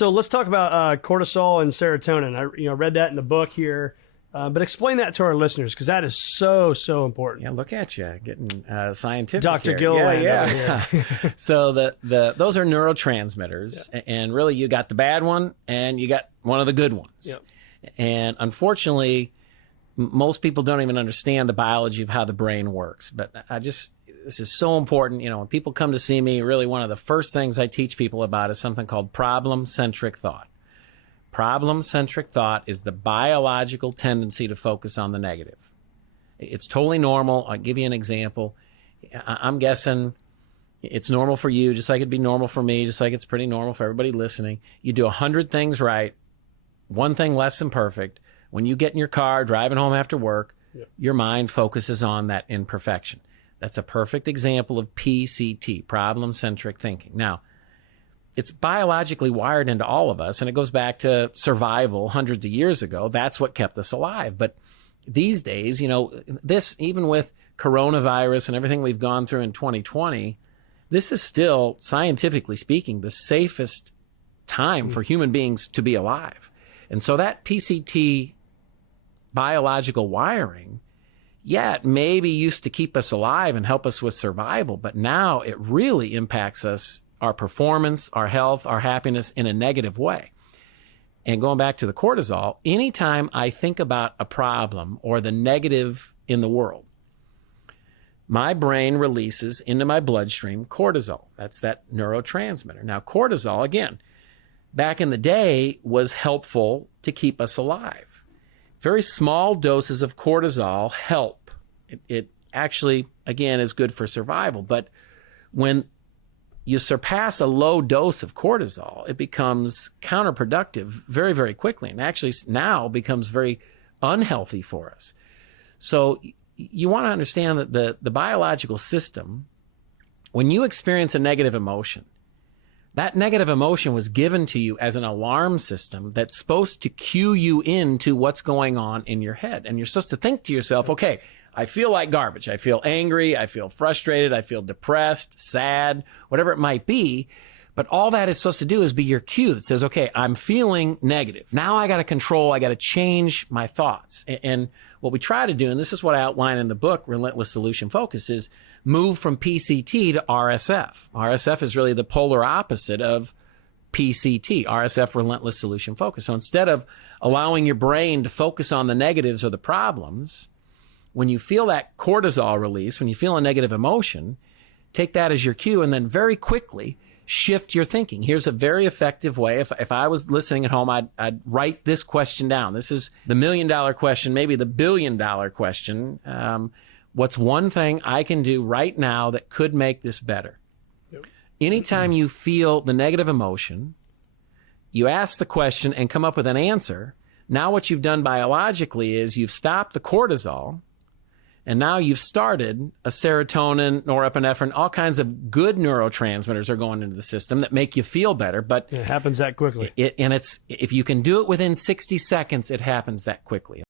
So let's talk about cortisol and serotonin. I read that in the book here, but explain that to our listeners because that is so important. Yeah, look at you getting scientific. Dr. Here. Gilliland. Yeah. So those are neurotransmitters, and really you got the bad one and you got one of the good ones. Yep. And unfortunately, most people don't even understand the biology of how the brain works. But this is so important. When people come to see me, really one of the first things I teach people about is something called problem-centric thought. Problem-centric thought is the biological tendency to focus on the negative. It's totally normal. I'll give you an example. I'm guessing it's normal for you, just like it'd be normal for me, just like it's pretty normal for everybody listening. You do 100 things right, one thing less than perfect. When you get in your car, driving home after work, your mind focuses on that imperfection. That's a perfect example of PCT, problem-centric thinking. Now, it's biologically wired into all of us, and it goes back to survival hundreds of years ago. That's what kept us alive. But these days, this, even with coronavirus and everything we've gone through in 2020, this is still, scientifically speaking, the safest time for human beings to be alive. And so that PCT biological wiring, it maybe used to keep us alive and help us with survival, but now it really impacts us, our performance, our health, our happiness in a negative way. And going back to the cortisol, anytime I think about a problem or the negative in the world, my brain releases into my bloodstream cortisol. That's that neurotransmitter. Now, cortisol, again, back in the day was helpful to keep us alive. Very small doses of cortisol help. It actually, again, is good for survival. But when you surpass a low dose of cortisol, it becomes counterproductive very, very quickly, and actually now becomes very unhealthy for us. So you want to understand that the biological system, when you experience a negative emotion, that negative emotion was given to you as an alarm system that's supposed to cue you into what's going on in your head. And you're supposed to think to yourself, okay, I feel like garbage. I feel angry. I feel frustrated. I feel depressed, sad, whatever it might be. But all that is supposed to do is be your cue that says, okay, I'm feeling negative. Now I got to control. I got to change my thoughts. And what we try to do, and this is what I outline in the book, Relentless Solution Focus, is move from PCT to RSF. RSF is really the polar opposite of PCT, RSF, Relentless Solution Focus. So instead of allowing your brain to focus on the negatives or the problems, when you feel that cortisol release, when you feel a negative emotion, take that as your cue and then very quickly shift your thinking. Here's a very effective way. If I was listening at home, I'd write this question down. This is the $1 million question, maybe the $1 billion question. What's one thing I can do right now that could make this better? Yep. Anytime you feel the negative emotion, you ask the question and come up with an answer. Now what you've done biologically is you've stopped the cortisol, and now you've started a serotonin, norepinephrine, all kinds of good neurotransmitters are going into the system that make you feel better. But it happens that quickly. If you can do it within 60 seconds, it happens that quickly.